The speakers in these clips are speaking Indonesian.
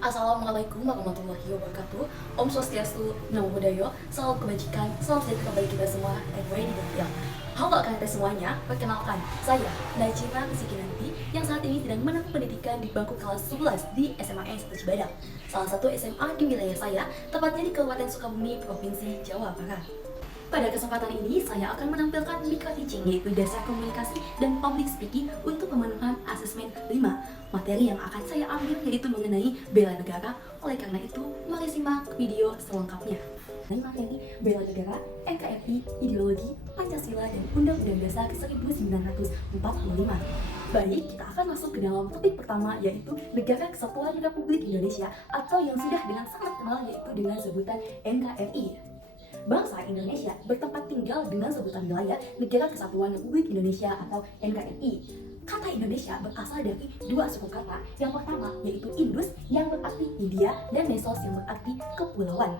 Assalamualaikum warahmatullahi wabarakatuh. Om Swastiastu, Namo Buddhaya, salam kebajikan, salam sejahtera bagi kita semua, anyway di Dapil. Halo kalian semuanya, perkenalkan, saya Najima Rizky yang saat ini sedang menempuh pendidikan di bangku kelas 11 di SMA Cibadak, salah satu SMA di wilayah saya, tepatnya di Kabupaten Sukabumi, Provinsi Jawa Barat. Pada kesempatan ini, saya akan menampilkan micro teaching, yaitu dasar komunikasi dan public speaking untuk pemenuhan asesmen 5. Materi yang akan saya ambil yaitu mengenai bela negara. Oleh karena itu, mari simak video selengkapnya. Materi bela negara, NKRI, ideologi, Pancasila, dan Undang-Undang Dasar 1945. Baik, kita akan masuk ke dalam topik pertama, yaitu Negara Kesatuan Republik Indonesia, atau yang sudah dengan sangat kenal yaitu dengan sebutan NKRI. Bangsa Indonesia bertempat tinggal dengan sebutan wilayah Negara Kesatuan Republik Indonesia atau NKRI. Kata Indonesia berasal dari dua suku kata. Yang pertama yaitu Indus yang berarti India dan Mesos yang berarti kepulauan.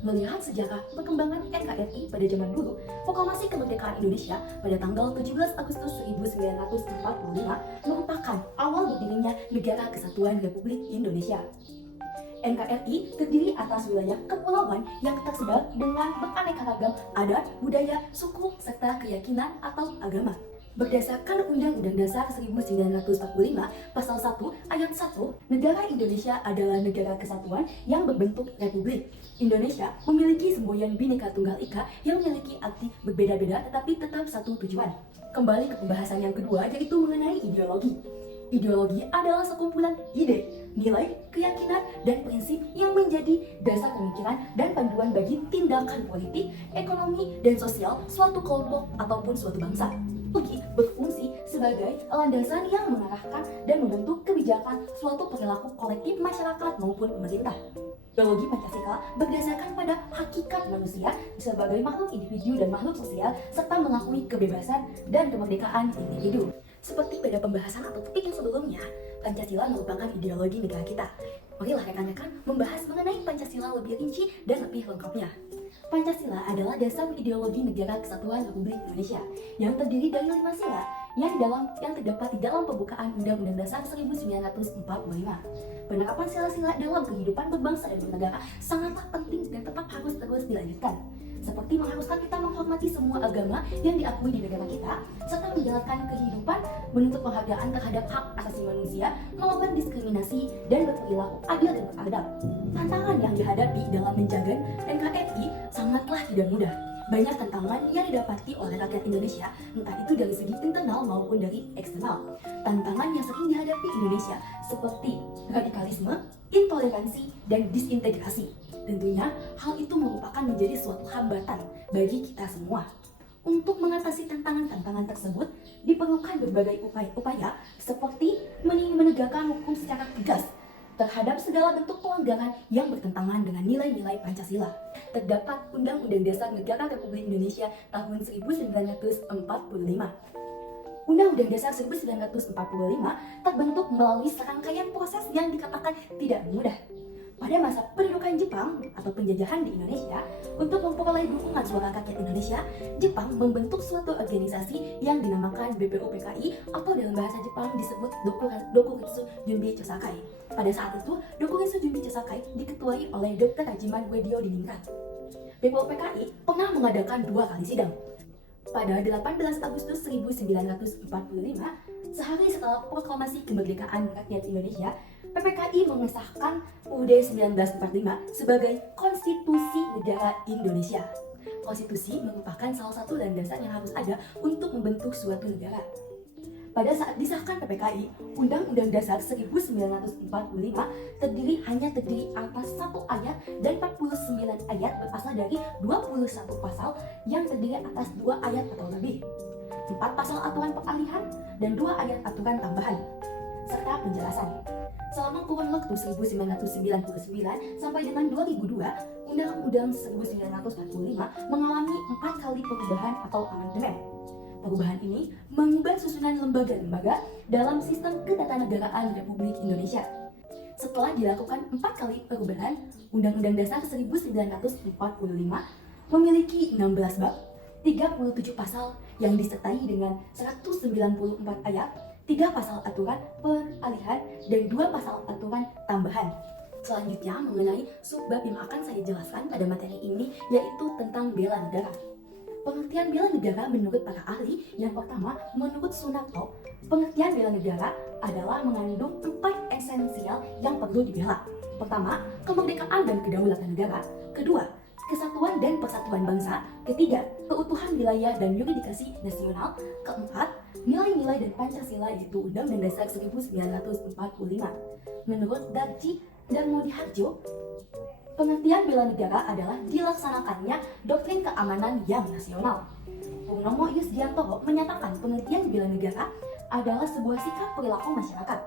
Melihat sejarah perkembangan NKRI pada zaman dulu, proklamasi kemerdekaan Indonesia pada tanggal 17 Agustus 1945 merupakan awal berdirinya Negara Kesatuan Republik Indonesia. NKRI terdiri atas wilayah kepulauan yang tersebar dengan beraneka ragam adat, budaya, suku, serta keyakinan atau agama. Berdasarkan Undang-Undang Dasar 1945, Pasal 1, Ayat 1, negara Indonesia adalah negara kesatuan yang berbentuk republik. Indonesia memiliki semboyan Bhinneka Tunggal Ika yang memiliki arti berbeda-beda tetapi tetap satu tujuan. Kembali ke pembahasan yang kedua, yaitu mengenai ideologi. Ideologi adalah sekumpulan ide, nilai, keyakinan, dan prinsip yang menjadi dasar pemikiran dan panduan bagi tindakan politik, ekonomi, dan sosial suatu kelompok ataupun suatu bangsa. Ideologi berfungsi sebagai landasan yang mengarahkan dan membentuk kebijakan suatu perilaku kolektif masyarakat maupun pemerintah. Ideologi Pancasila berdasarkan pada hakikat manusia sebagai makhluk individu dan makhluk sosial serta mengakui kebebasan dan kemerdekaan individu. Seperti pada pembahasan atau topik yang sebelumnya, Pancasila merupakan ideologi negara kita. Marilah rekan-rekan membahas mengenai Pancasila lebih rinci dan lebih lengkapnya. Pancasila adalah dasar ideologi Negara Kesatuan Republik Indonesia yang terdiri dari 5 sila yang terdapat di dalam pembukaan Undang-Undang Dasar 1945. Penerapan sila-sila dalam kehidupan berbangsa dan bernegara sangatlah penting dan tetap harus terus dilanjutkan. Seperti mengharuskan kita menghormati semua agama yang diakui di negara kita, serta menjalankan kehidupan menuntut penghargaan terhadap hak asasi manusia, melawan diskriminasi, dan berperilaku adil dan beradab. Tantangan yang dihadapi dalam menjaga NKRI sangatlah tidak mudah. Banyak tantangan yang didapati oleh rakyat Indonesia, entah itu dari segi internal maupun dari eksternal. Tantangan yang sering dihadapi Indonesia seperti radikalisme, intoleransi, dan disintegrasi. Tentunya hal itu merupakan menjadi suatu hambatan bagi kita semua. Untuk mengatasi tantangan-tantangan tersebut, diperlukan berbagai upaya seperti menegakkan hukum secara tegas terhadap segala bentuk pelanggaran yang bertentangan dengan nilai-nilai Pancasila. Terdapat Undang-Undang Dasar Negara Republik Indonesia tahun 1945. Undang-Undang Dasar 1945 terbentuk melalui serangkaian proses yang dikatakan tidak mudah. Pada masa pendudukan Jepang atau penjajahan di Indonesia, untuk memperoleh dukungan suara rakyat Indonesia, Jepang membentuk suatu organisasi yang dinamakan BPUPKI atau dalam bahasa Jepang disebut Dokuritsu Junbi Chosakai. Pada saat itu, Dokuritsu Junbi Chosakai diketuai oleh Dr. Rajiman Weddio Diningrat. BPUPKI pernah mengadakan 2 kali sidang. Pada 18 Agustus 1945, sehari setelah proklamasi kemerdekaan rakyat Indonesia, PPKI mengesahkan UUD 1945 sebagai Konstitusi Negara Indonesia. Konstitusi merupakan salah satu landasan yang harus ada untuk membentuk suatu negara. Pada saat disahkan PPKI, Undang-Undang Dasar 1945 hanya terdiri atas 1 ayat dan 49 ayat berasal dari 21 pasal yang terdiri atas 2 ayat atau lebih, 4 pasal aturan peralihan, dan 2 ayat aturan tambahan, serta penjelasan. Selama kurun waktu 1999 sampai dengan 2002, Undang-Undang 1945 mengalami 4 kali perubahan atau amandemen. Perubahan ini mengubah susunan lembaga-lembaga dalam sistem ketatanegaraan Republik Indonesia. Setelah dilakukan 4 kali perubahan, Undang-Undang Dasar 1945 memiliki 16 bab, 37 pasal yang disertai dengan 194 ayat, 3 pasal aturan peralihan, dan 2 pasal aturan tambahan. Selanjutnya mengenai subbab yang akan saya jelaskan pada materi ini, yaitu tentang bela negara. Pengertian bela negara menurut para ahli, yang pertama, menurut Sunarto, pengertian bela negara adalah mengandung 4 esensial yang perlu dibela. Pertama, kemerdekaan dan kedaulatan negara. Kedua, kesatuan dan persatuan bangsa. Ketiga, keutuhan wilayah dan yuridikasi nasional. Keempat, nilai-nilai dan Pancasila yaitu Undang-Undang Dasar 1945. Menurut Darji dan Modiharjo, pengertian bela negara adalah dilaksanakannya doktrin keamanan yang nasional. Purnomo Yusdiantoro menyatakan pengertian bela negara adalah sebuah sikap perilaku masyarakat.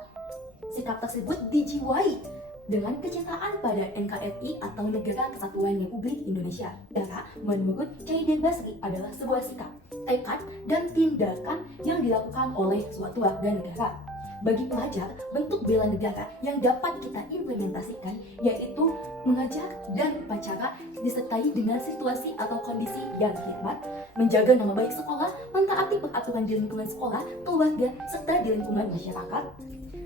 Sikap tersebut dijiwai dengan kecintaan pada NKRI atau Negara Kesatuan Republik Indonesia. Negara menurut Chaidin Basri adalah sebuah sikap, tekad, dan tindakan yang dilakukan oleh suatu warga negara. Bagi pelajar, bentuk bela negara yang dapat kita implementasikan yaitu mengajar dan upacara disertai dengan situasi atau kondisi yang khidmat, menjaga nama baik sekolah, mentaati peraturan di lingkungan sekolah, keluarga, serta di lingkungan masyarakat.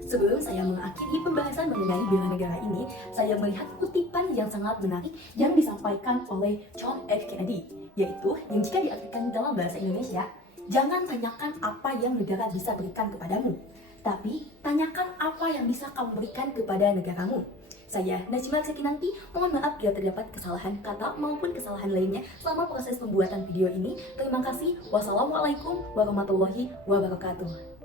Sebelum saya mengakhiri pembahasan mengenai bela negara ini, saya melihat kutipan yang sangat menarik yang disampaikan oleh John F. Kennedy, yaitu yang jika diartikan dalam bahasa Indonesia, jangan tanyakan apa yang negara bisa berikan kepadamu, tapi tanyakan apa yang bisa kamu berikan kepada negaramu. Saya Najma Sekinanti, mohon maaf bila terdapat kesalahan kata maupun kesalahan lainnya selama proses pembuatan video ini. Terima kasih. Wassalamualaikum warahmatullahi wabarakatuh.